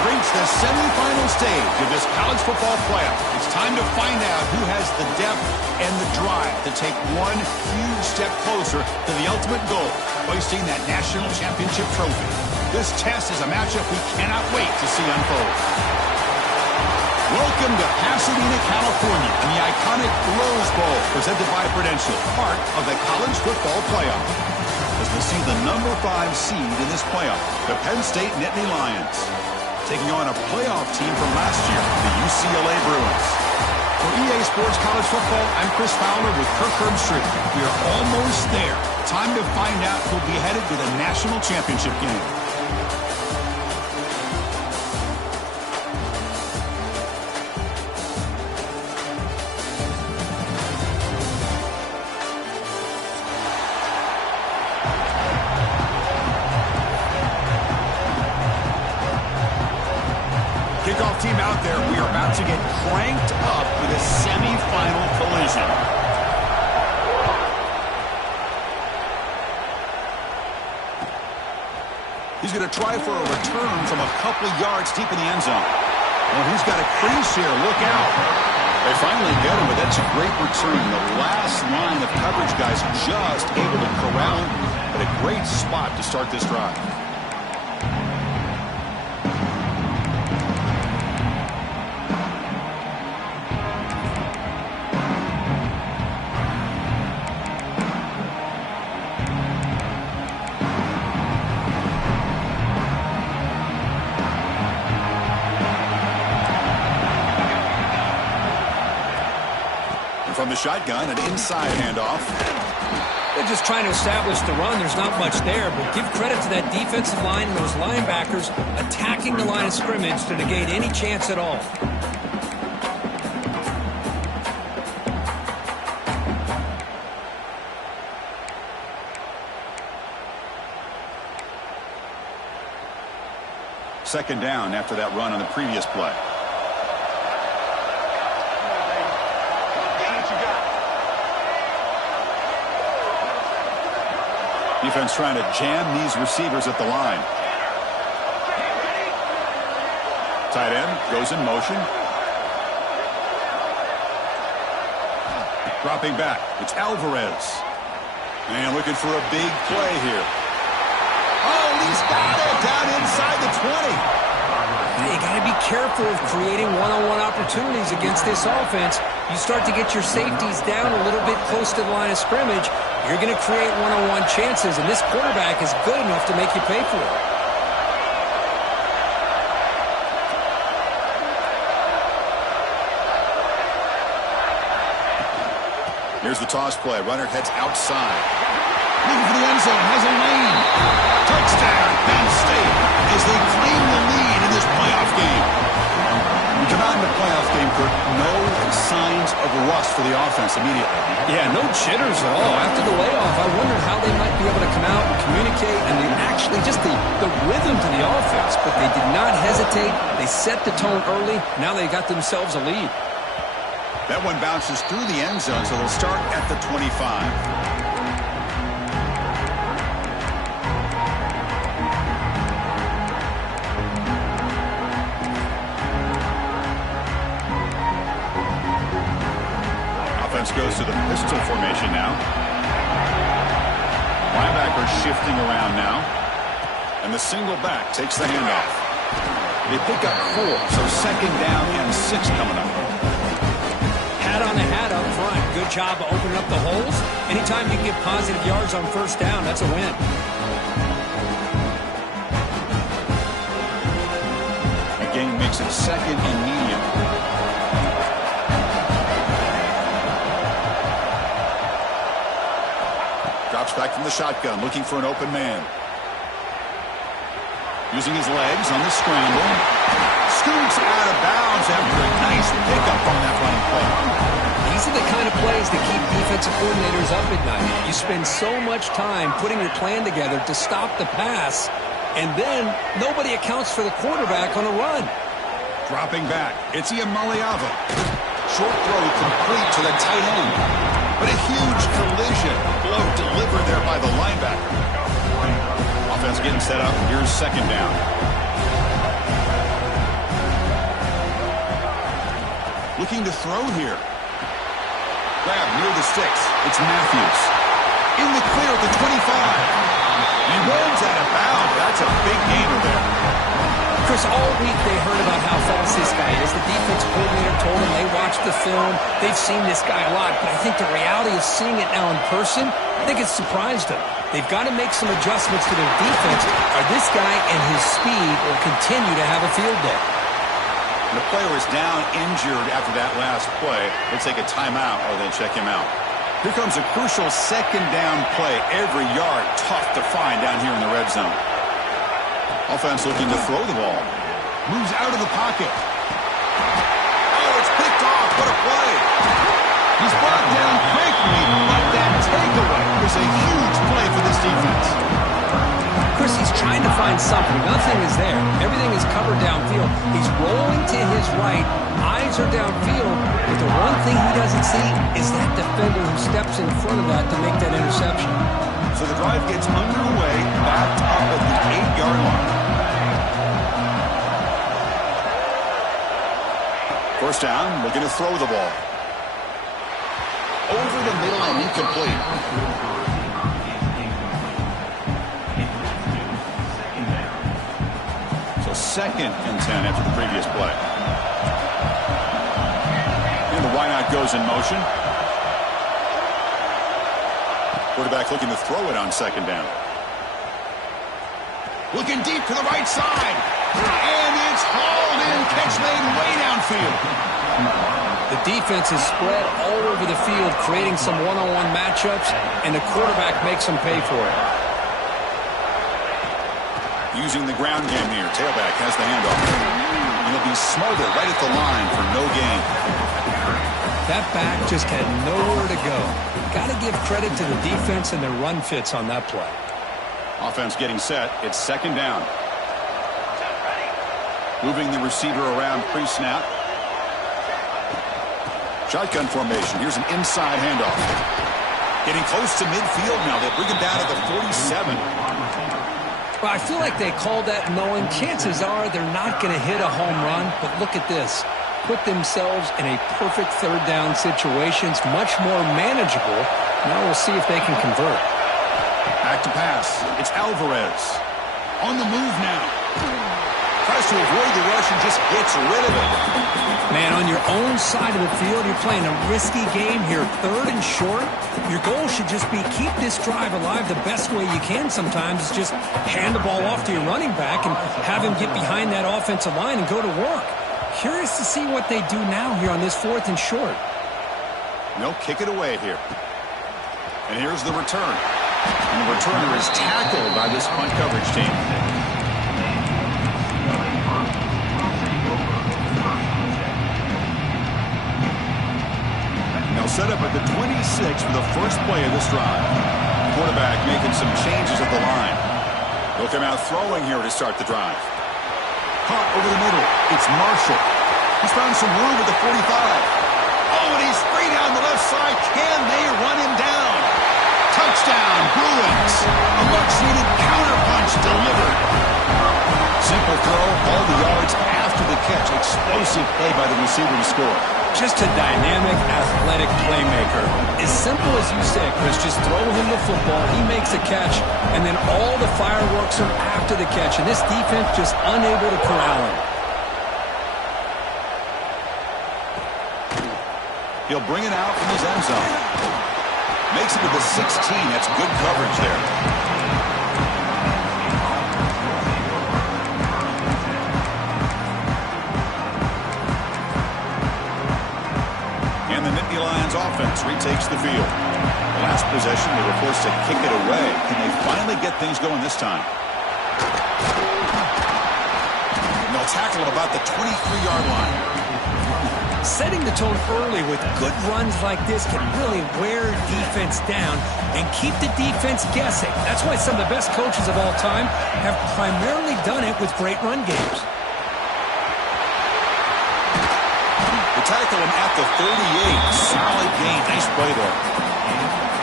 have reached the semifinal stage of this college football playoff. It's time to find out who has the depth and the drive to take one huge step closer to the ultimate goal, hoisting that national championship trophy. This test is a matchup we cannot wait to see unfold. Welcome to Pasadena, California, and the iconic Rose Bowl, presented by Prudential, part of the college football playoff. As we see the number 5 seed in this playoff, the Penn State Nittany Lions, taking on a playoff team from last year, the UCLA Bruins. For EA Sports College Football, I'm Chris Fowler with Kirk Herbstreit. We are almost there. Time to find out who'll be headed to the national championship game. Kickoff team out there. We are about to get cranked up with a semifinal collision. He's going to try for a return from a couple of yards deep in the end zone. Well, he's got a crease here. Look out. They finally get him, but that's a great return. The last line of coverage guys just able to corral him, but a great spot to start this drive. From the shotgun, an inside handoff. They're just trying to establish the run. There's not much there, but give credit to that defensive line and those linebackers attacking the line of scrimmage to negate any chance at all. Second down after that run on the previous play. Defense trying to jam these receivers at the line. Tight end goes in motion. Dropping back. It's Alvarez. And looking for a big play here. Oh, he's got it down inside the 20. You got to be careful of creating one-on-one opportunities against this offense. You start to get your safeties down a little bit close to the line of scrimmage, you're going to create one-on-one chances, and this quarterback is good enough to make you pay for it. Here's the toss play. Runner heads outside. Looking for the end zone. Has a lane. Touchdown, Penn State, as they claim the lead in this playoff game. We come out in the playoff game, Kirk. No signs of rust for the offense immediately. Yeah, no jitters at all. After the layoff, I wondered how they might be able to come out and communicate and actually just the rhythm to the offense. But they did not hesitate. They set the tone early. Now they got themselves a lead. That one bounces through the end zone, so they'll start at the 25. Goes to the pistol formation now. Linebacker shifting around now. And the single back takes the handoff. They pick up 4, so second down and 6 coming up. Hat on the hat up front. Good job of opening up the holes. Anytime you get positive yards on first down, that's a win. The game makes it second and medium. Drops back from the shotgun, looking for an open man. Using his legs on the scramble. Scoots out of bounds after a nice pickup on that running play. These are the kind of plays that keep defensive coordinators up at night. You spend so much time putting your plan together to stop the pass, and then nobody accounts for the quarterback on a run. Dropping back, it's Iamaleava. Short throw complete to the tight end. But a huge collision blow delivered there by the linebacker. Offense getting set up. Here's second down. Looking to throw here. Grab near the sticks. It's Matthews. In the clear at the 25. He runs out of bounds. That's a big gainer there. Chris, all week they heard about how fast this guy is. The defense coordinator told them they watched the film. They've seen this guy a lot. But I think the reality of seeing it now in person, I think it's surprised them. They've got to make some adjustments to their defense, or this guy and his speed will continue to have a field day. The player is down injured after that last play. They'll take a timeout or they'll check him out. Here comes a crucial second down play. Every yard tough to find down here in the red zone. Offense looking to throw the ball. Moves out of the pocket. Oh, it's picked off. What a play. He's brought down quickly, but that takeaway is a huge play for this defense. Chris, he's trying to find something. Nothing is there. Everything is covered downfield. He's rolling to his right. Eyes are downfield. But the one thing he doesn't see is that defender who steps in front of that to make that interception. So the drive gets underway, backed up at the 8-yard line. First down, looking to throw the ball. Over the middle and incomplete. So 2nd and 10 after the previous play. And the wideout goes in motion. Quarterback looking to throw it on 2nd down. Looking deep to the right side. And it's hauled in. Catch made way downfield. The defense is spread all over the field, creating some one-on-one matchups, and the quarterback makes them pay for it. Using the ground game here. Tailback has the handoff. And it'll be smothered right at the line for no gain. That back just had nowhere to go. Got to give credit to the defense and their run fits on that play. Offense getting set. It's 2nd down. Moving the receiver around pre-snap. Shotgun formation. Here's an inside handoff. Getting close to midfield now. They bring him down at the 47. Well, I feel like they called that knowing chances are they're not going to hit a home run. But look at this. Put themselves in a perfect 3rd down situation. It's much more manageable. Now we'll see if they can convert. Back to pass. It's Alvarez. On the move now. Tries to avoid the rush and just gets rid of it. Man, on your own side of the field, you're playing a risky game here. 3rd and short. Your goal should just be keep this drive alive the best way you can sometimes. Is just hand the ball off to your running back and have him get behind that offensive line and go to work. Curious to see what they do now here on this 4th and short. They'll kick it away here. And here's the return. And the returner is tackled by this punt coverage team. They'll set up at the 26 for the first play of this drive. Quarterback making some changes at the line. They'll come out throwing here to start the drive. Caught over the middle. It's Marshall. He's found some room at the 45. Oh, and he's free down the left side. Can they run him down? Touchdown, Bruins. A much-needed counterpunch delivered. Simple throw, all the yards after the catch. Explosive play by the receiver to score. Just a dynamic, athletic playmaker. As simple as you say, Chris, just throw him the football, he makes a catch, and then all the fireworks are after the catch. And this defense just unable to corral him. He'll bring it out from his end zone. Makes it to the 16. That's good coverage there. And the Nittany Lions offense retakes the field. The last possession, they were forced to kick it away. Can they finally get things going this time? And they'll tackle at about the 23-yard line. Setting the tone early with good runs like this can really wear defense down and keep the defense guessing. That's why some of the best coaches of all time have primarily done it with great run games. They tackle him at the 38. Solid gain. Nice play there.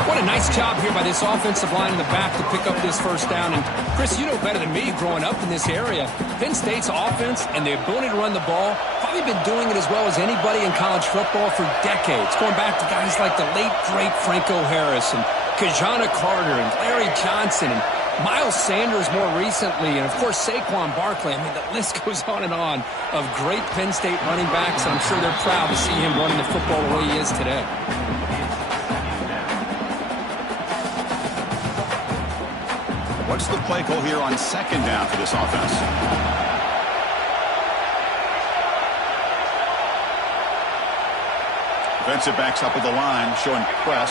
What a nice job here by this offensive line in the back to pick up this first down. And, Chris, you know better than me growing up in this area, Penn State's offense and the ability to run the ball, probably been doing it as well as anybody in college football for decades, going back to guys like the late, great Franco Harris and Kajana Carter and Larry Johnson and Miles Sanders more recently, and, of course, Saquon Barkley. I mean, the list goes on and on of great Penn State running backs, and I'm sure they're proud to see him running the football the way he is today. What's the play call here on second down for this offense? Defensive backs up at the line, showing press.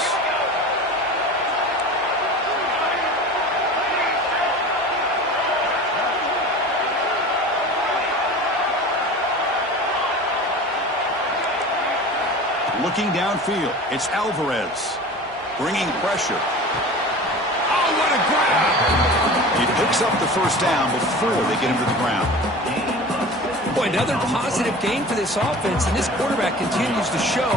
Looking downfield, it's Alvarez bringing pressure. Oh, what a grab! He picks up the first down before they get him to the ground. Boy, another positive game for this offense, and this quarterback continues to show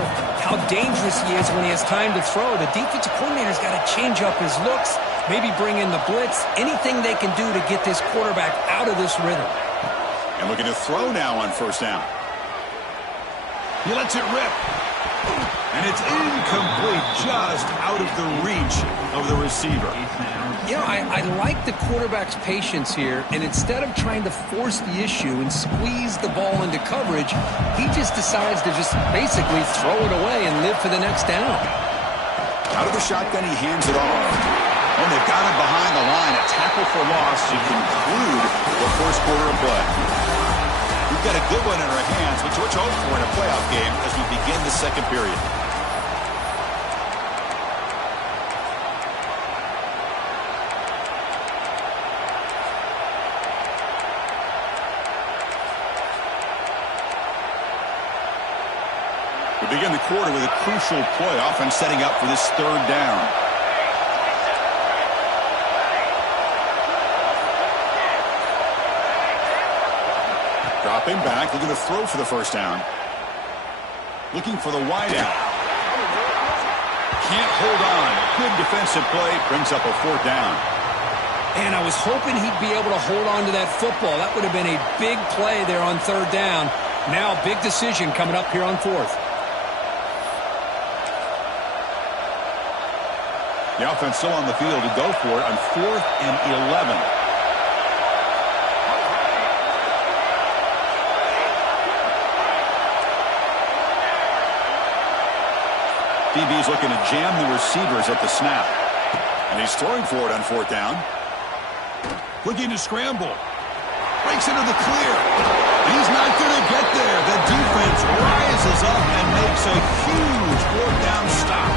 how dangerous he is when he has time to throw. The defensive coordinator's got to change up his looks, maybe bring in the blitz, anything they can do to get this quarterback out of this rhythm. And looking to throw now on first down. He lets it rip. And it's incomplete, just out of the reach of the receiver. You know, I like the quarterback's patience here, and instead of trying to force the issue and squeeze the ball into coverage, he just decides to just basically throw it away and live for the next down. Out of the shotgun, he hands it off. And they've got him behind the line, a tackle for loss to conclude the first quarter of play. We've got a good one in our hands, which we're hoping for in a playoff game as we begin the second period. We begin the quarter with a crucial play, often setting up for this third down. Dropping back, looking to throw for the first down. Looking for the wideout. Can't hold on. Good defensive play, brings up a fourth down. And I was hoping he'd be able to hold on to that football. That would have been a big play there on third down. Now, big decision coming up here on fourth. The offense still on the field to go for it on 4th and 11. DB's looking to jam the receivers at the snap. And he's throwing for it on fourth down. Looking to scramble. Breaks into the clear. He's not going to get there. The defense rises up and makes a huge fourth down stop.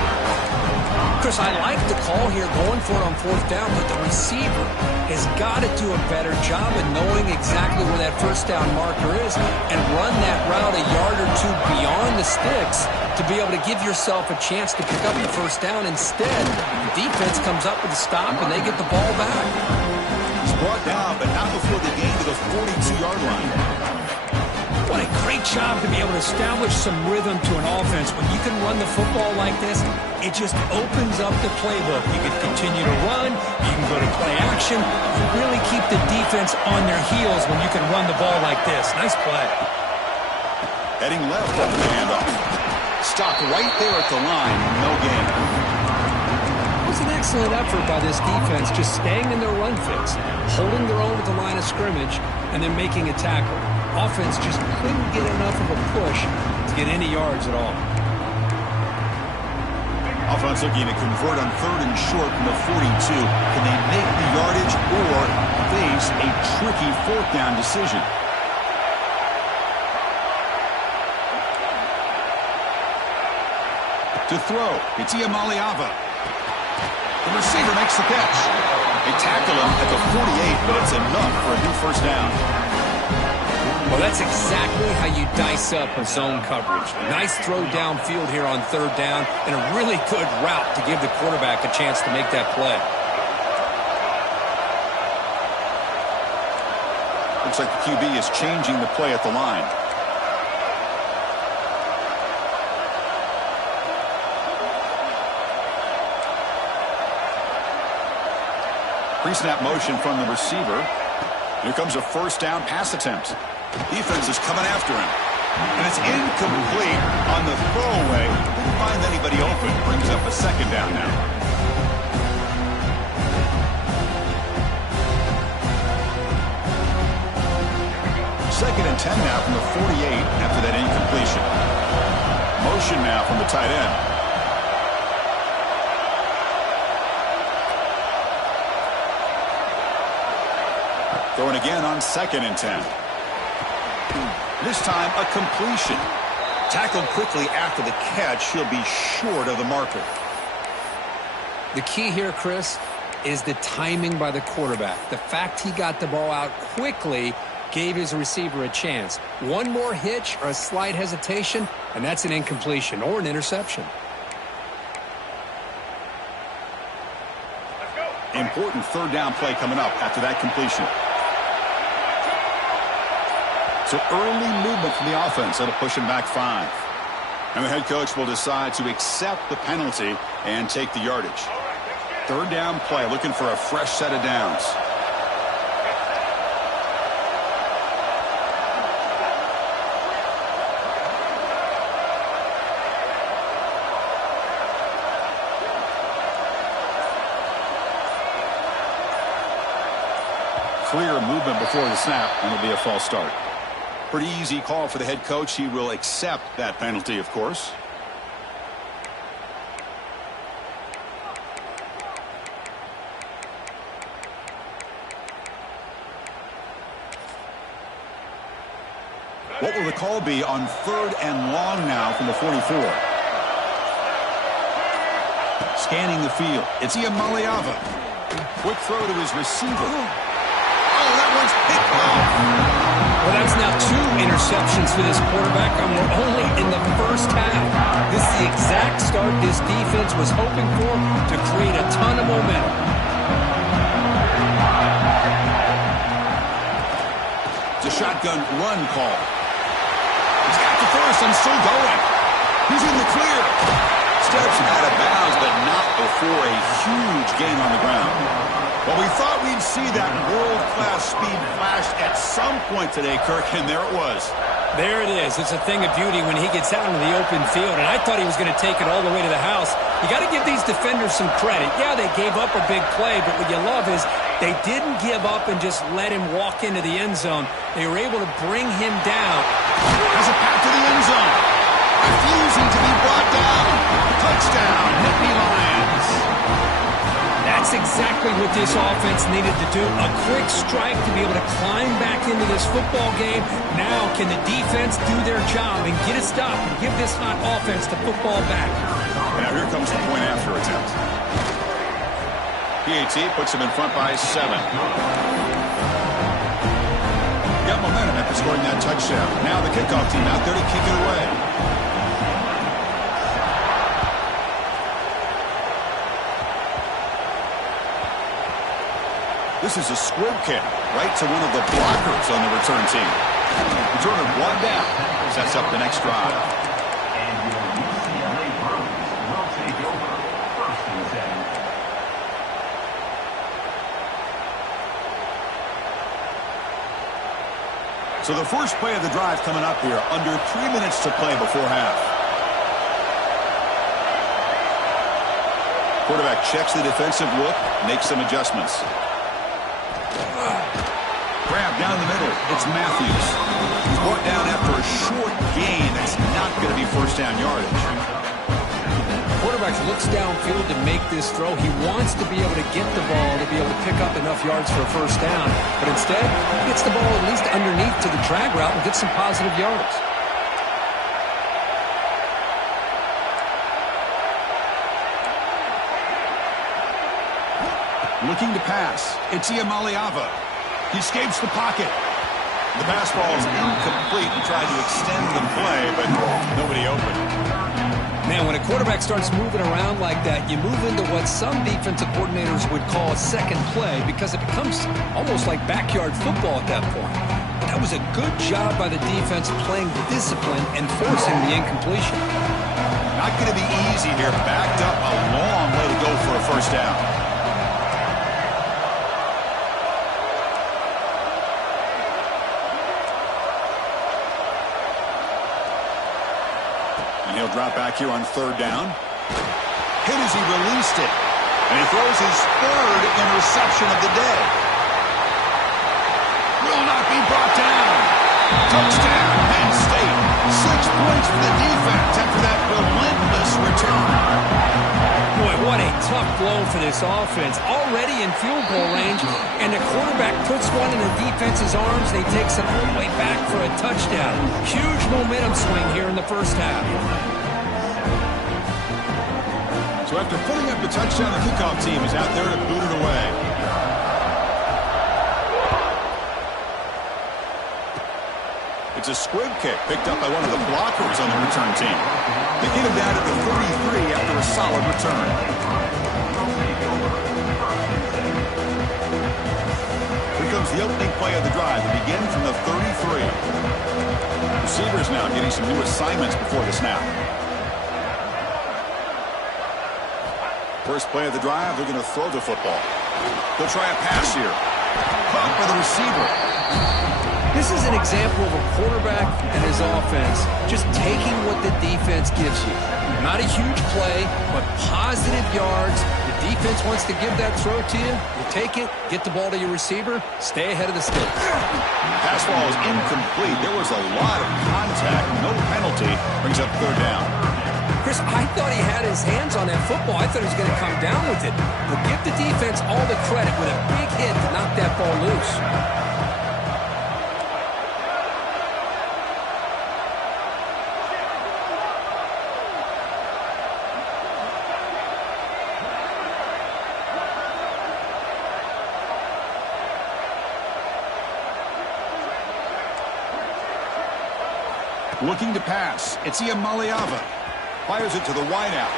Chris, I like the call here going for it on fourth down, but the receiver has got to do a better job of knowing exactly where that first down marker is and run that route a yard or two beyond the sticks to be able to give yourself a chance to pick up your first down. Instead, the defense comes up with a stop and they get the ball back. He's brought down, but not before the gain to the 42-yard line. What a great job to be able to establish some rhythm to an offense. When you can run the football like this, it just opens up the playbook. You can continue to run. You can go to play action. You really keep the defense on their heels when you can run the ball like this. Nice play. Heading left on the handoff. Stopped right there at the line. No gain. It was an excellent effort by this defense, just staying in their run fits, holding their own at the line of scrimmage, and then making a tackle. Offense just couldn't get enough of a push to get any yards at all. Offense looking to convert on 3rd and short from the 42. Can they make the yardage or face a tricky fourth down decision? To throw, it's Iamaleava. The receiver makes the catch. They tackle him at the 48, but it's enough for a new first down. Well, that's exactly how you dice up a zone coverage. Nice throw downfield here on third down, and a really good route to give the quarterback a chance to make that play. Looks like the QB is changing the play at the line. Pre-snap motion from the receiver. Here comes a first down pass attempt. Defense is coming after him. And it's incomplete on the throwaway. Didn't find anybody open. Brings up a second down now. Second and 10 now from the 48 after that incompletion. Motion now from the tight end. Throwing again on second and 10. This time a completion. Tackled quickly after the catch. He'll be short of the marker. The key here, Chris, is the timing by the quarterback. The fact he got the ball out quickly gave his receiver a chance. One more hitch or a slight hesitation, and that's an incompletion or an interception. Important third down play coming up after that completion. So early movement from the offense that'll push him back 5. And the head coach will decide to accept the penalty and take the yardage. Third down play, looking for a fresh set of downs. Clear movement before the snap, and it'll be a false start. Pretty easy call for the head coach. He will accept that penalty, of course. What will the call be on third and long now from the 44? Scanning the field. It's Ncaa. Quick throw to his receiver. Oh, that one's picked off. Well, that's now 2 interceptions for this quarterback, and we're only in the first half. This is the exact start this defense was hoping for to create a ton of momentum. It's a shotgun run call. He's got the first and still going. He's in the clear. Steps out of bounds, but not before a huge gain on the ground. Well, we thought we'd see that world-class speed flash at some point today, Kirk, and there it was. There it is. It's a thing of beauty when he gets out into the open field, and I thought he was going to take it all the way to the house. You got to give these defenders some credit. Yeah, they gave up a big play, but what you love is they didn't give up and just let him walk into the end zone. They were able to bring him down. Has a path to the end zone. Refusing to be brought down. Touchdown, Nittany Lions. That's exactly what this offense needed to do. A quick strike to be able to climb back into this football game. Now can the defense do their job and get a stop and give this hot offense the football back? And now here comes the point after attempt. PAT puts him in front by 7. Got momentum after scoring that touchdown. Now the kickoff team out there to kick it away. This is a squib kick right to one of the blockers on the return team. Return of 1 down. Sets up the next drive. So the first play of the drive coming up here. Under 3 minutes to play before half. Quarterback checks the defensive look, makes some adjustments. Grab down the middle. It's Matthews. He's brought down after a short gain. That's not going to be first down yardage. Quarterback looks downfield to make this throw. He wants to be able to get the ball to be able to pick up enough yards for a first down. But instead, he gets the ball at least underneath to the drag route and gets some positive yards. Looking to pass. It's Ncaa. He escapes the pocket. The pass ball is incomplete. He tried to extend the play, but nobody open. Man, when a quarterback starts moving around like that, you move into what some defensive coordinators would call a second play because it becomes almost like backyard football at that point. But that was a good job by the defense playing discipline and forcing the incompletion. Not going to be easy here. Backed up a long way to go for a first down. He'll drop back here on third down. Hit as he released it. And he throws his third interception of the day. Will not be brought down. Touchdown, Penn State. 6 points for the defense after that relentless return. Boy, what a tough blow for this offense. Already in field goal range, and the quarterback puts one in the defense's arms. They takes it all the way back for a touchdown. Huge momentum swing here in the first half. So after putting up the touchdown, the kickoff team is out there to boot it away. It's a squib kick picked up by one of the blockers on the return team. They get him down at the 33 after a solid return. Here comes the opening play of the drive. They begin from the 33. Receivers now getting some new assignments before the snap. First play of the drive, they're going to throw the football. They'll try a pass here. Caught by the receiver. This is an example of a quarterback and his offense just taking what the defense gives you. Not a huge play, but positive yards. The defense wants to give that throw to you. You take it, get the ball to your receiver, stay ahead of the sticks. Pass ball is incomplete. There was a lot of contact. No penalty. Brings up third down. Chris, I thought he had his hands on that football. I thought he was going to come down with it. But give the defense all the credit with a big hit to knock that ball loose. Looking to pass. It's Ncaa. Fires it to the wideout.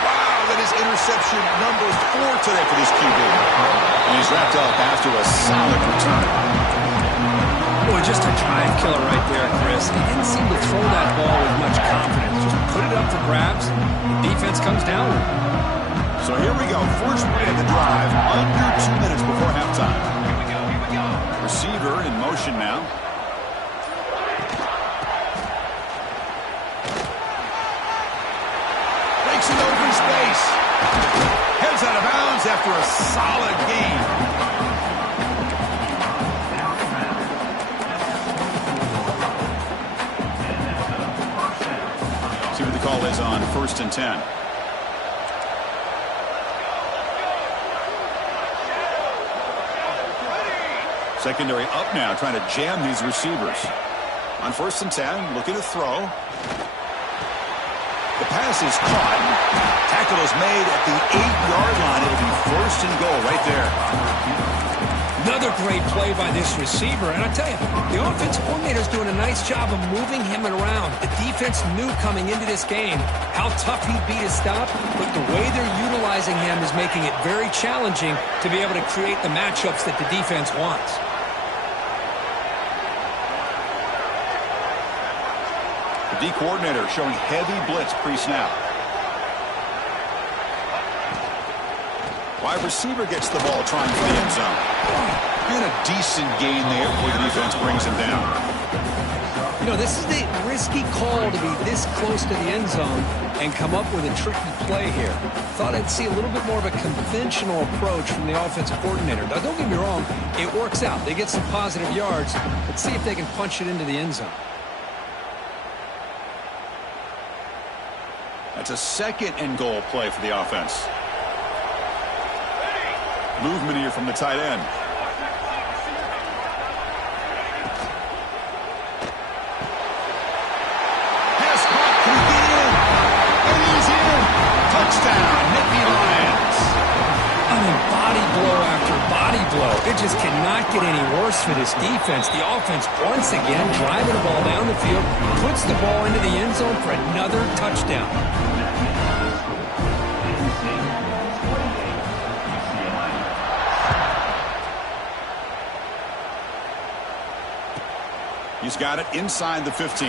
Wow, that is interception number 4 today for this QB. And he's wrapped up after a solid return. Boy, just a drive killer right there, Chris. He didn't seem to throw that ball with much confidence. Just put it up for grabs. The defense comes down with it. So here we go. First play of the drive. Under 2 minutes before halftime. Here we go. Receiver in motion now. Breaks in open space. Heads out of bounds after a solid gain. See what the call is on 1st and 10. Secondary up now, trying to jam these receivers. On 1st and 10, looking to throw. The pass is caught. Tackle is made at the 8-yard line. It'll be 1st and goal right there. Another great play by this receiver. And I tell you, the offense coordinator's doing a nice job of moving him around. The defense knew coming into this game how tough he'd be to stop, but the way they're utilizing him is making it very challenging to be able to create the matchups that the defense wants. The D coordinator showing heavy blitz pre-snap. Wide receiver gets the ball trying for the end zone. And a decent gain there before the defense brings him down. You know, this is the risky call to be this close to the end zone and come up with a tricky play here. Thought I'd see a little bit more of a conventional approach from the offensive coordinator. Now, don't get me wrong, it works out. They get some positive yards. Let's see if they can punch it into the end zone. That's a 2nd and goal play for the offense. Movement here from the tight end. Pass caught. Can he get in? And he's in. Touchdown, Nittany Lions. I mean, body blow after body blow. It just cannot get any worse for this defense. The offense, once again, driving the ball down the field, puts the ball into the end zone for another touchdown. He's got it inside the 15.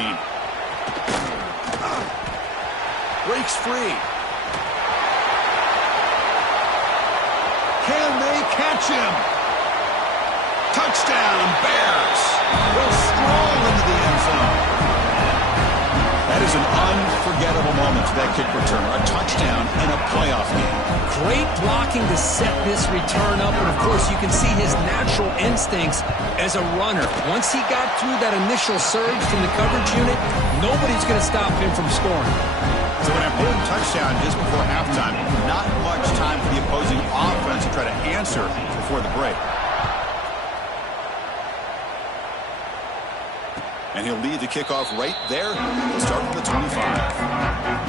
Breaks free. Can they catch him? Touchdown, Bears. They'll stroll into the end zone. That is an unforgettable moment for that kick return. A touchdown in a playoff game. Great blocking to set this return up, and of course you can see his natural instincts as a runner. Once he got through that initial surge from the coverage unit, nobody's going to stop him from scoring. So an important touchdown just before halftime. Not much time for the opposing offense to try to answer before the break. And he'll lead the kickoff right there. He'll start from the 25.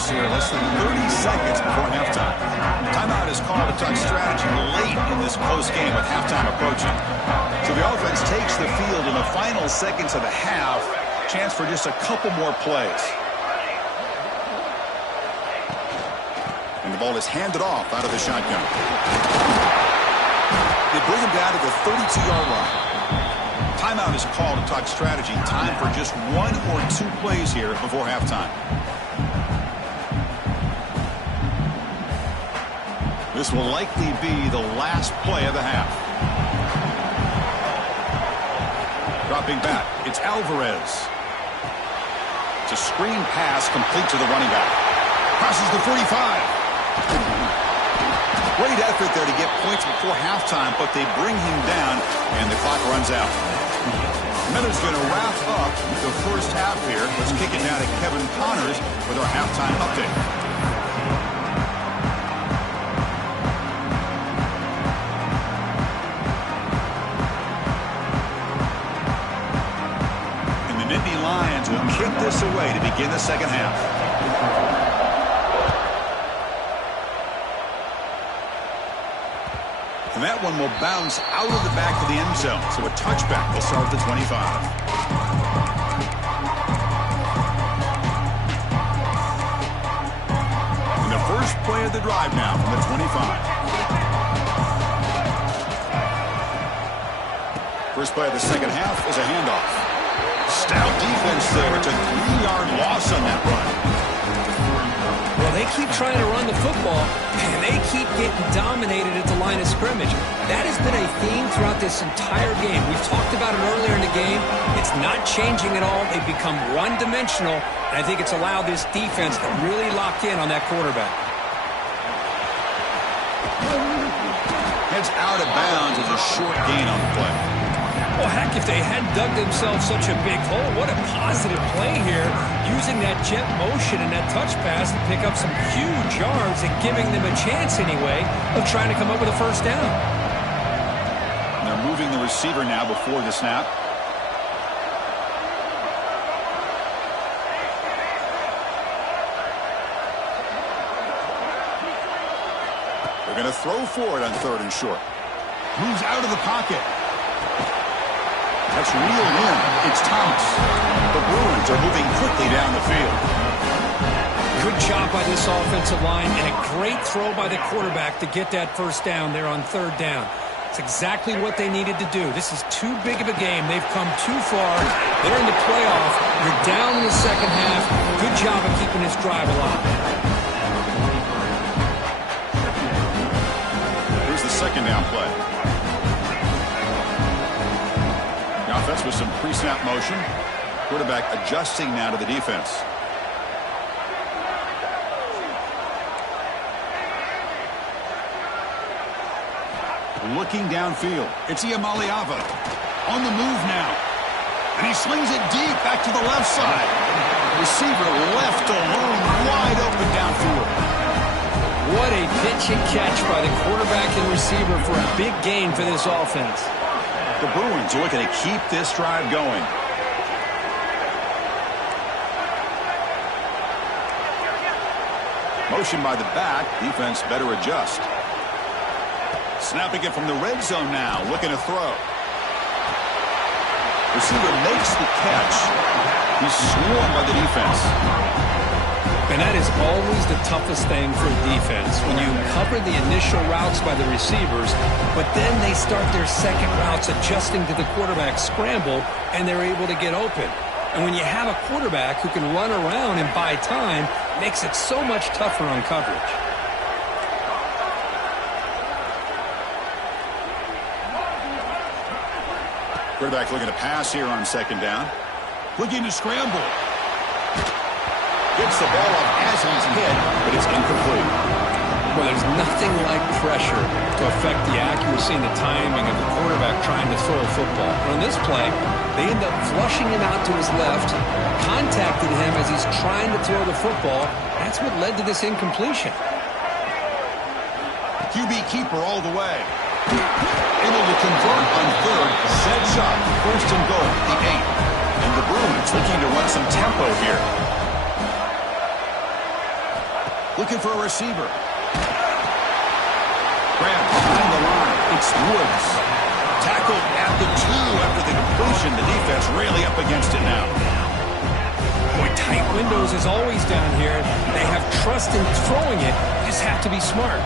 Here, less than 30 seconds before halftime. Timeout is called to talk strategy late in this close game with halftime approaching. So the offense takes the field in the final seconds of the half. Chance for just a couple more plays. And the ball is handed off out of the shotgun. They bring him down to the 32-yard line. Timeout is called to talk strategy. Time for just 1 or 2 plays here before halftime. This will likely be the last play of the half. Dropping back, it's Alvarez. It's a screen pass complete to the running back. Crosses the 45. Great effort there to get points before halftime, but they bring him down, and the clock runs out. Miller's going to wrap up the first half here. Let's kick it now to Kevin Connors with our halftime update. Lions will kick this away to begin the second half. And that one will bounce out of the back of the end zone. So a touchback will start at the 25. And the first play of the drive now from the 25. First play of the second half is a handoff. Stout defense there. It's a 3-yard loss on that run. Well, they keep trying to run the football, and they keep getting dominated at the line of scrimmage. That has been a theme throughout this entire game. We've talked about it earlier in the game. It's not changing at all. They've become one-dimensional, and I think it's allowed this defense to really lock in on that quarterback. Heads out of bounds as a short gain on the play. Well, heck, if they hadn't dug themselves such a big hole, what a positive play here, using that jet motion and that touch pass to pick up some huge yards and giving them a chance anyway of trying to come up with a first down. And they're moving the receiver now before the snap. They're going to throw for it on 3rd and short. Moves out of the pocket. That's reeled in. It's Thomas. The Bruins are moving quickly down the field. Good job by this offensive line, and a great throw by the quarterback to get that first down there on 3rd down. It's exactly what they needed to do. This is too big of a game. They've come too far. They're in the playoff. You're down in the second half. Good job of keeping this drive alive. Here's the second down play. Offense with some pre-snap motion. Quarterback adjusting now to the defense. Looking downfield. It's Iamaleava on the move now. And he slings it deep back to the left side. Receiver left alone, wide open downfield. What a pitch and catch by the quarterback and receiver for a big gain for this offense. The Bruins are looking to keep this drive going. Motion by the back. Defense better adjust. Snapping it from the red zone now. Looking to throw. Receiver makes the catch. He's swarmed by the defense. And that is always the toughest thing for a defense, when you cover the initial routes by the receivers, but then they start their second routes adjusting to the quarterback's scramble, and they're able to get open. And when you have a quarterback who can run around and buy time, it makes it so much tougher on coverage. Quarterback looking to pass here on second down. Looking to scramble. Gets the ball up as he's hit, but it's incomplete. Well, there's nothing like pressure to affect the accuracy and the timing of the quarterback trying to throw a football. But on this play, they end up flushing him out to his left, contacted him as he's trying to throw the football. That's what led to this incompletion. QB keeper all the way. Able to convert on third. Set shot. First and goal, the 8. And the Bruins looking to run some tempo here. Looking for a receiver. Grab behind the line. It's Woods. Tackled at the 2 after the completion. The defense really up against it now. Boy, tight windows is always down here. They have trust in throwing it. You just have to be smart.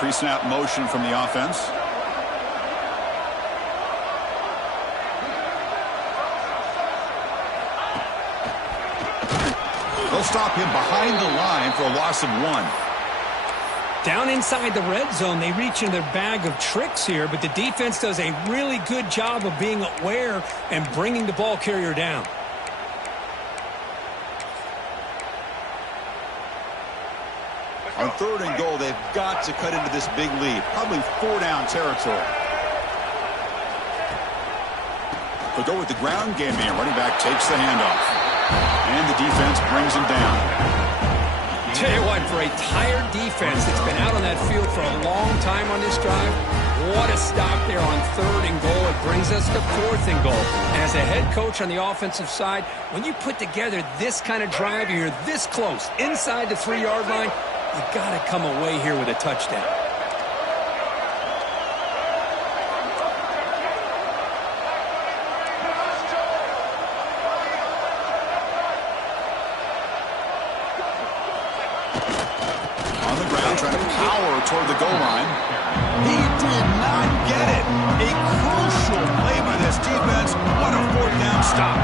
Pre-snap motion from the offense. They'll stop him behind the line for a loss of 1. Down inside the red zone, they reach in their bag of tricks here, but the defense does a really good job of being aware and bringing the ball carrier down. On third and goal, they've got to cut into this big lead. Probably 4-down territory. They'll go with the ground game here. Running back takes the handoff. And the defense brings him down. Tell you what, for a tired defense that's been out on that field for a long time on this drive, what a stop there on third and goal. It brings us to fourth and goal. And as a head coach on the offensive side, when you put together this kind of drive, you're this close, inside the 3-yard line, you got to come away here with a touchdown. On the ground, trying to power toward the goal line. He did not get it. A crucial play by this defense. What a 4th-down stop.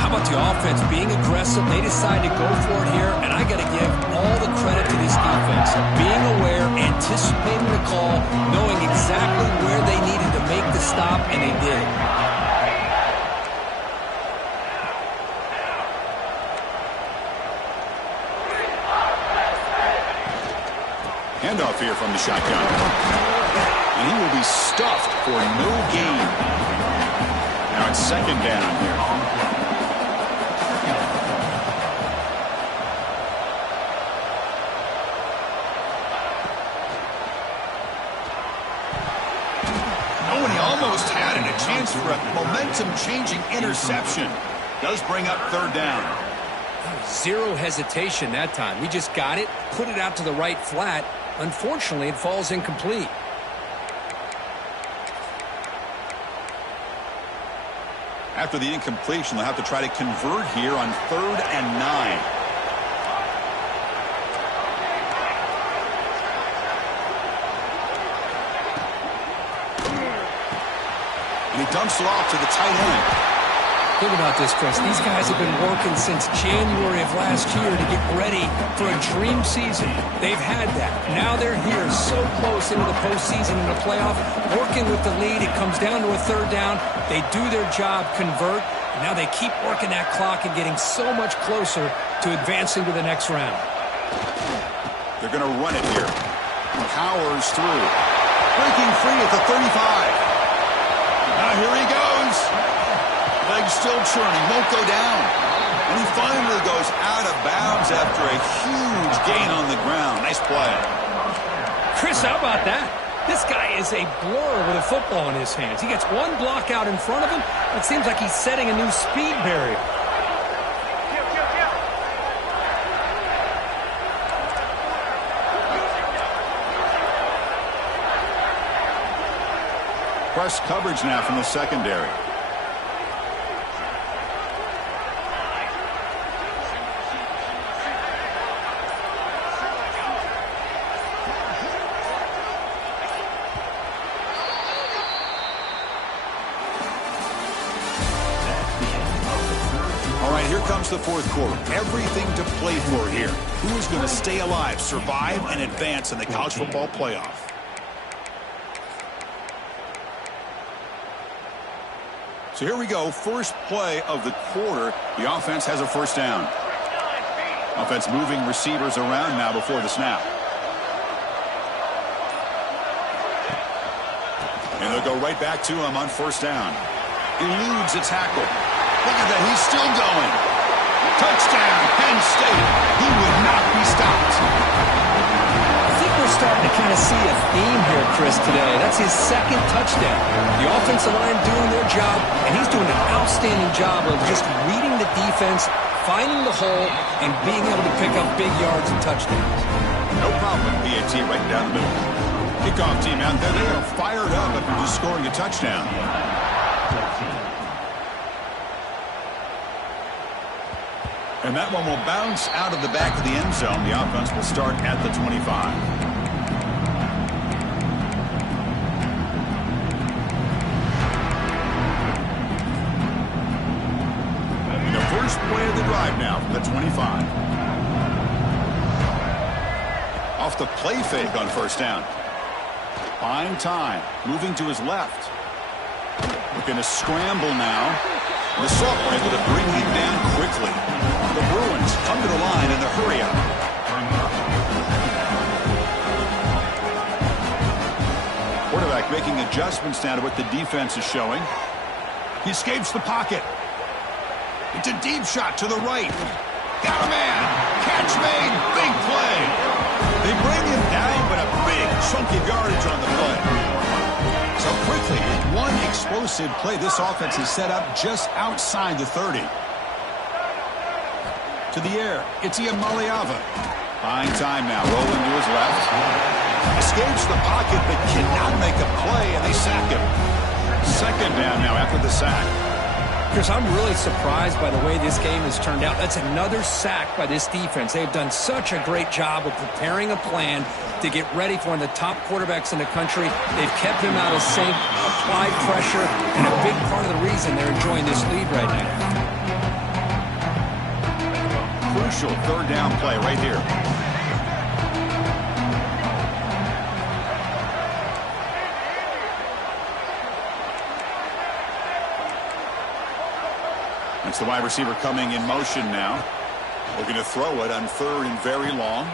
How about the offense being aggressive? They decide to go for it here, and I got to give all the credit to this defense. Being aware, anticipating the call, knowing exactly where they needed to make the stop, and they did. Handoff here from the shotgun. And he will be stuffed for no gain. Now it's second down here. Oh, and he almost had it. A chance for a momentum-changing interception. Does bring up third down. Zero hesitation that time. We just got it, put it out to the right flat. Unfortunately, it falls incomplete. After the incompletion, they'll have to try to convert here on 3rd and 9. And he dumps it off to the tight end. Think about this, Chris. These guys have been working since January of last year to get ready for a dream season. They've had that. Now they're here so close into the postseason and the playoff, working with the lead. It comes down to a third down. They do their job, convert, and now they keep working that clock and getting so much closer to advancing to the next round. They're going to run it here. Powers through. Breaking free at the 35. Now here he goes. Legs still churning, won't go down. And he finally goes out of bounds after a huge gain on the ground. Nice play. Chris, how about that? This guy is a blur with a football in his hands. He gets one block out in front of him. It seems like he's setting a new speed barrier. press coverage now from the secondary. Here comes the fourth quarter. Everything to play for here. Who is going to stay alive, survive, and advance in the college football playoff? So here we go. First play of the quarter. The offense has a first down. Offense moving receivers around now before the snap. And they'll go right back to him on first down. Eludes a tackle. Look at that. He's still going. Touchdown, Penn State. He would not be stopped. I think we're starting to kind of see a theme here, Chris, today. That's his second touchdown. The offensive line doing their job, and he's doing an outstanding job of just reading the defense, finding the hole, and being able to pick up big yards and touchdowns. No problem with PAT right down the middle. Kickoff team out there. They are fired up after just scoring a touchdown. And that one will bounce out of the back of the end zone. The offense will start at the 25. The first play of the drive now from the 25. Off the play fake on first down. Buying time. Moving to his left. Looking to scramble now. The sophomore able to bring him down quickly. The Bruins come to the line in the hurry-up. Quarterback making adjustments now to what the defense is showing. He escapes the pocket. It's a deep shot to the right. Got a man. Catch made. Big play. They bring him down, but a big chunk of yardage on the play. So quickly, with one explosive play, this offense is set up just outside the 30. To the air, it's Ncaa. Buying time now, rolling to his left. Escapes the pocket, but cannot make a play, and they sack him. Second down now after the sack. Chris, I'm really surprised by the way this game has turned out. That's another sack by this defense. They've done such a great job of preparing a plan to get ready for one of the top quarterbacks in the country. They've kept him out of sync, applied pressure, and a big part of the reason they're enjoying this lead right now. Crucial third down play right here. That's the wide receiver coming in motion now. Looking to throw it on third and very long.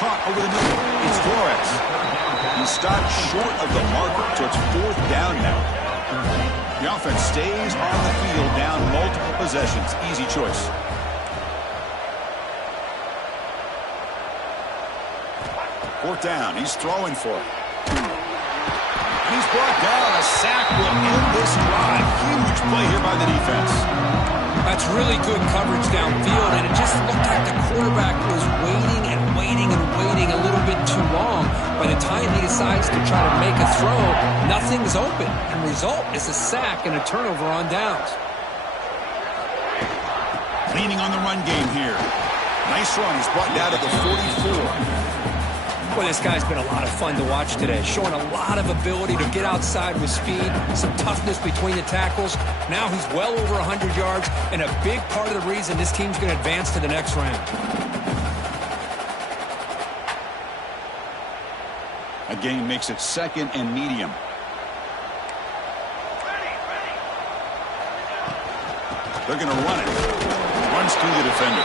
Caught over the middle. It's Flores. He stopped short of the marker, so it's fourth down now. The offense stays on the field down multiple possessions. Easy choice. Fourth down. He's throwing for it. He's brought down. A sack will end this drive. Huge play here by the defense. That's really good coverage downfield, and it just looked like the quarterback was waiting and waiting and waiting a little bit too long. By the time he decides to try to make a throw, nothing's open. And the result is a sack and a turnover on downs. Leaning on the run game here. Nice run. He's brought down to the 44. Boy, this guy's been a lot of fun to watch today, showing a lot of ability to get outside with speed, some toughness between the tackles. Now he's well over 100 yards, and a big part of the reason this team's going to advance to the next round. A gain makes it second and medium. They're going to run it. Runs through the defender.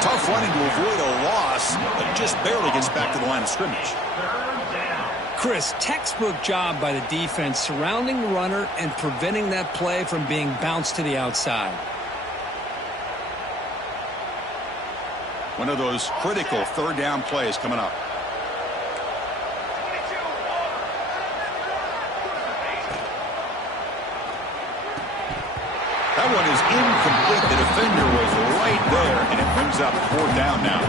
Tough running to avoid a loss, but just barely gets back to the line of scrimmage. Chris, textbook job by the defense surrounding the runner and preventing that play from being bounced to the outside. One of those critical third down plays coming up. That one is incomplete. The defender was right there, and it brings up fourth down now.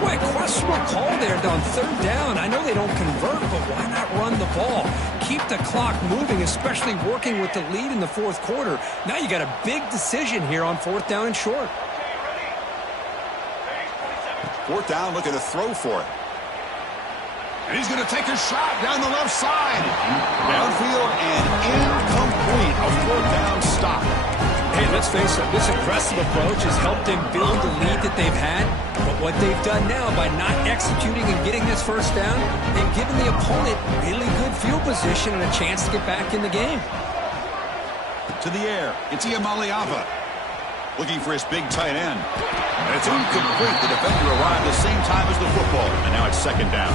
Boy, questionable call there on third down. I know they don't convert, but why not run the ball? Keep the clock moving, especially working with the lead in the fourth quarter. Now you got a big decision here on fourth down and short. Fourth down, looking to throw for it. And he's going to take a shot down the left side. Downfield and incomplete. A fourth down stop. Hey, let's face it, this aggressive approach has helped them build the lead that they've had. But what they've done now by not executing and getting this first down, they've given the opponent really good field position and a chance to get back in the game. To the air, it's Ncaa. Looking for his big tight end. And it's incomplete. The defender arrived the same time as the football. And now it's second down.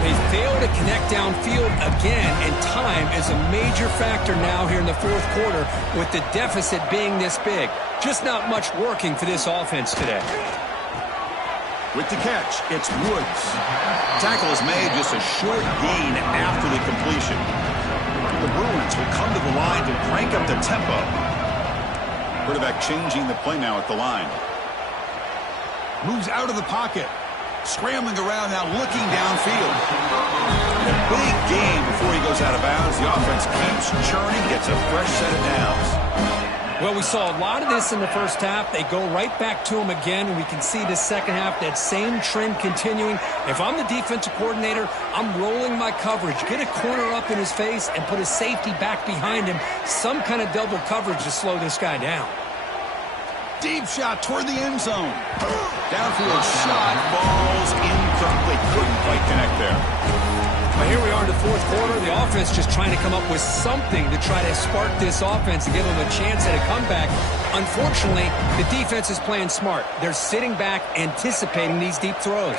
They fail to connect downfield again, and time is a major factor now here in the fourth quarter with the deficit being this big. Just not much working for this offense today. With the catch, it's Woods. Tackle is made, just a short gain after the completion. The Bruins will come to the line to crank up the tempo. Quarterback changing the play now at the line. Moves out of the pocket. Scrambling around now, looking downfield. A big game before he goes out of bounds. The offense keeps churning, gets a fresh set of downs. Well, we saw a lot of this in the first half. They go right back to him again, and we can see the second half, that same trend continuing. If I'm the defensive coordinator, I'm rolling my coverage. Get a corner up in his face and put a safety back behind him. Some kind of double coverage to slow this guy down. Deep shot toward the end zone. Downfield shot, balls incomplete. Couldn't quite connect there. But here we are in the fourth quarter. The offense just trying to come up with something to try to spark this offense and give them a chance at a comeback. Unfortunately, the defense is playing smart. They're sitting back, anticipating these deep throws.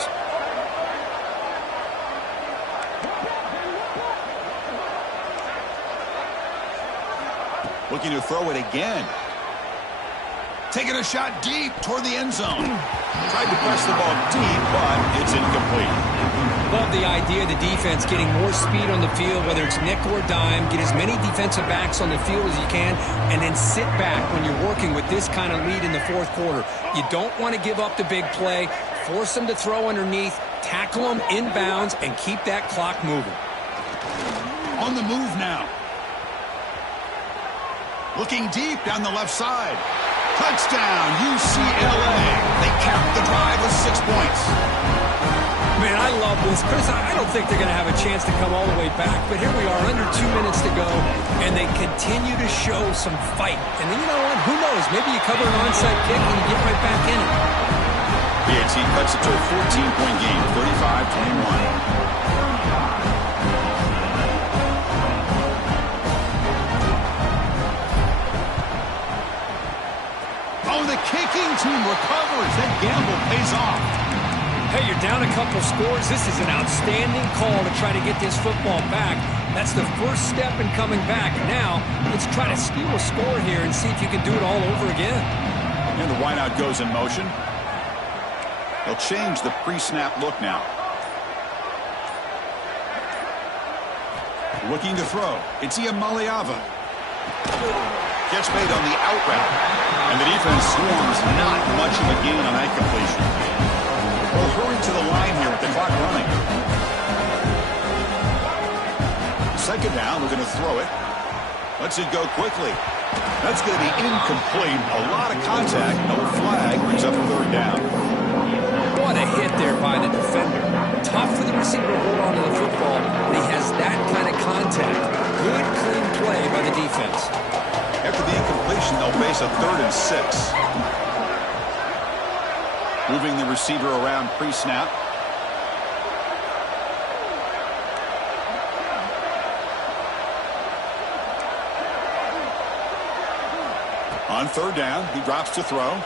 Looking to throw it again. Taking a shot deep toward the end zone. Tried to press the ball deep, but it's incomplete. Love the idea of the defense getting more speed on the field, whether it's nickel or dime. Get as many defensive backs on the field as you can, and then sit back when you're working with this kind of lead in the fourth quarter. You don't want to give up the big play. Force them to throw underneath, tackle them inbounds, and keep that clock moving. On the move now. Looking deep down the left side. Touchdown, UCLA. They capped the drive with 6 points. Man, I love this. Chris, I don't think they're going to have a chance to come all the way back, but here we are, under 2 minutes to go, and they continue to show some fight. And then, you know what? Who knows? Maybe you cover an onside kick and you get right back in it. BAT cuts it to a 14-point game, 35-21. Oh, the kicking team recovers. That gamble pays off. Hey, you're down a couple scores. This is an outstanding call to try to get this football back. That's the first step in coming back. Now, let's try to steal a score here and see if you can do it all over again. And the wideout goes in motion. They'll change the pre-snap look now. Looking to throw. It's Ncaa. Gets made on the out route. And the defense swarms. Not much of a gain on that completion. They'll hurry to the line here with the clock running. Second down, we're going to throw it. Lets it go quickly. That's going to be incomplete. A lot of contact. No flag. Brings up third down. What a hit there by the defender. Tough for the receiver to hold on to the football, but he has that kind of contact. Good, clean play by the defense. After the incompletion, they'll face a 3rd and 6. Moving the receiver around pre-snap. On third down, he drops to throw.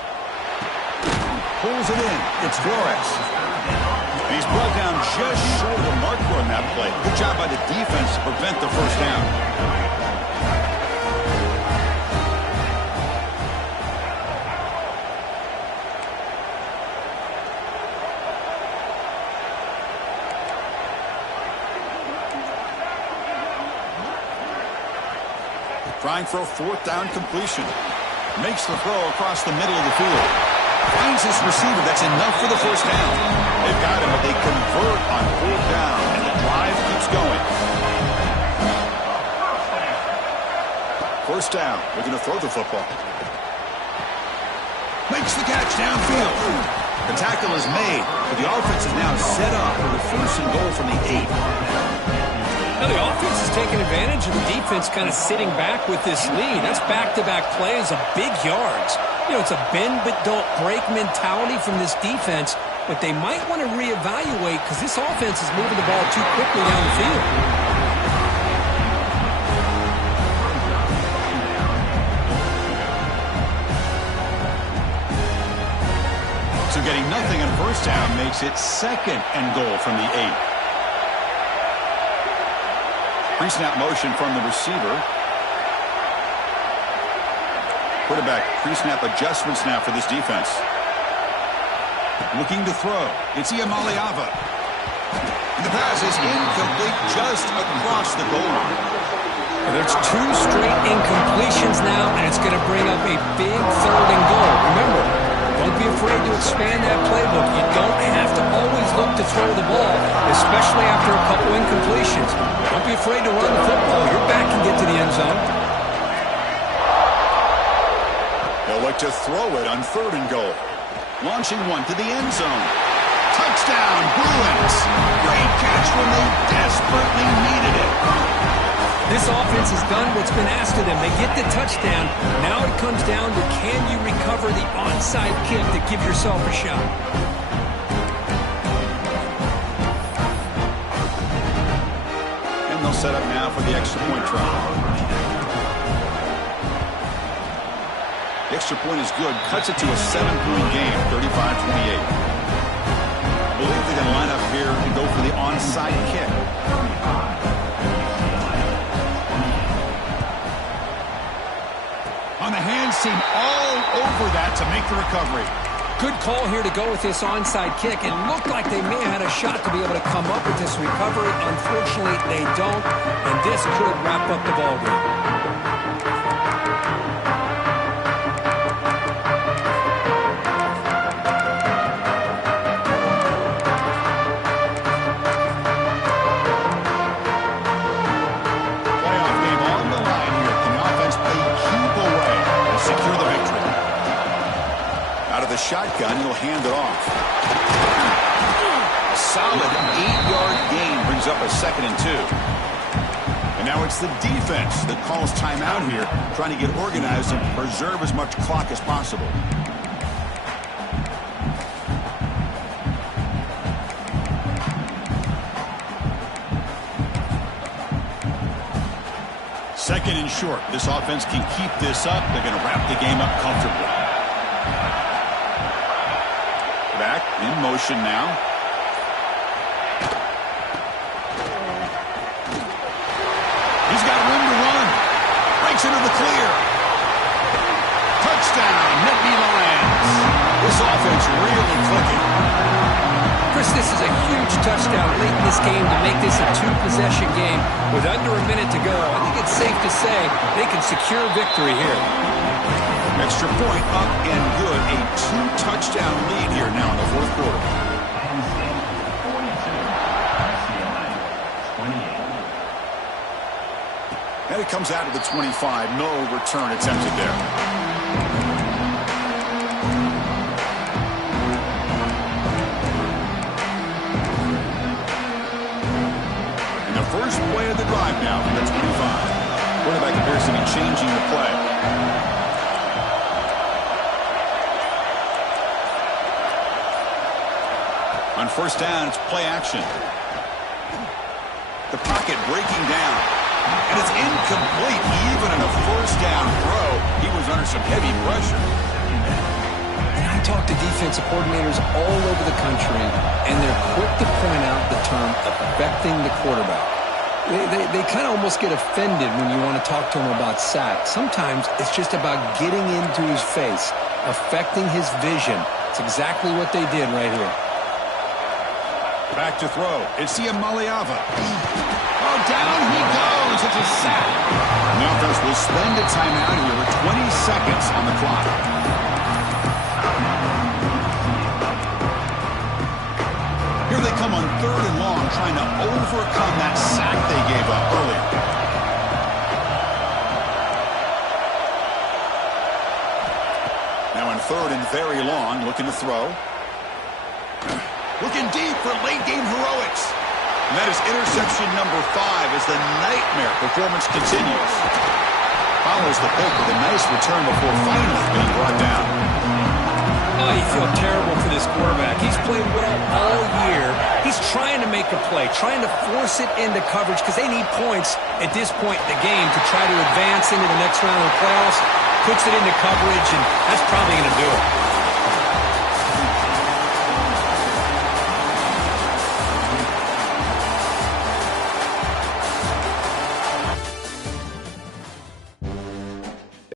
Pulls it in. It's Flores. And he's brought down just short of the marker on that play. Good job by the defense to prevent the first down. Trying for a 4th down completion. Makes the throw across the middle of the field. Finds his receiver. That's enough for the first down. They've got him, but they convert on 4th down, and the drive keeps going. First down. We're going to throw the football. Makes the catch downfield. The tackle is made, but the offense is now set up for the 1st and goal from the 8. Now the offense is taking advantage of the defense kind of sitting back with this lead. That's back-to-back plays of big yards. You know, it's a bend but don't break mentality from this defense, but they might want to reevaluate because this offense is moving the ball too quickly down the field. So getting nothing on first down makes it 2nd and goal from the 8. Pre-snap motion from the receiver. Quarterback pre-snap adjustments now for this defense. Looking to throw. It's Ncaa. The pass is incomplete just across the goal line. There's 2 straight incompletions now, and it's going to bring up a big 3rd and goal. Remember, don't be afraid to expand that playbook. You don't have to always look to throw the ball, especially after a couple incompletions. Don't be afraid to run the football. Your back can get to the end zone. They'll look to throw it on 3rd and goal. Launching one to the end zone. Touchdown, Bruins. Great catch when they desperately needed it. This offense has done what's been asked of them. They get the touchdown. Now it comes down to can you recover the onside kick to give yourself a shot. And they'll set up now for the extra point try. The extra point is good. Cuts it to a 7-point game, 35-28. I believe they're going to line up here and go for the onside kick. On the hands team all over that to make the recovery. Good call here to go with this onside kick. It looked like they may have had a shot to be able to come up with this recovery. Unfortunately, they don't, and this could wrap up the ballgame. Shotgun, he'll hand it off. A solid 8-yard gain brings up a 2nd and 2. And now it's the defense that calls timeout here, trying to get organized and preserve as much clock as possible. Second and short. This offense can keep this up. They're going to wrap the game up comfortably. Back in motion now. He's got room to run. Breaks into the clear. Touchdown, Nittany Lions. This offense really clicking. Chris, this is a huge touchdown late in this game to make this a 2-possession game with under a minute to go. I think it's safe to say they can secure victory here. Extra point up and good. A 2-touchdown lead here now in the 4th quarter. And it comes out of the 25. No return attempted there. And the first play of the drive now from the 25. Quarterback appears to be changing the play. On first down, it's play action. The pocket breaking down. And it's incomplete. Even in a first down throw, he was under some heavy pressure. I talk to defensive coordinators all over the country, and they're quick to point out the term affecting the quarterback. They kind of almost get offended when you want to talk to them about sacks. Sometimes it's just about getting into his face, affecting his vision. It's exactly what they did right here. Back to throw. It's Ncaa. Oh, down he goes. It's a sack. And the offense will spend a timeout here with 20 seconds on the clock. 3rd and long, trying to overcome that sack they gave up earlier. Now in 3rd and very long, looking to throw. Looking deep for late-game heroics. And that is interception number 5 as the nightmare performance continues. Follows the pick with a nice return before finally being brought down. Oh, you feel terrible for this quarterback. He's played well all year. He's trying to make a play, trying to force it into coverage because they need points at this point in the game to try to advance into the next round of the playoffs. Puts it into coverage, and that's probably going to do it.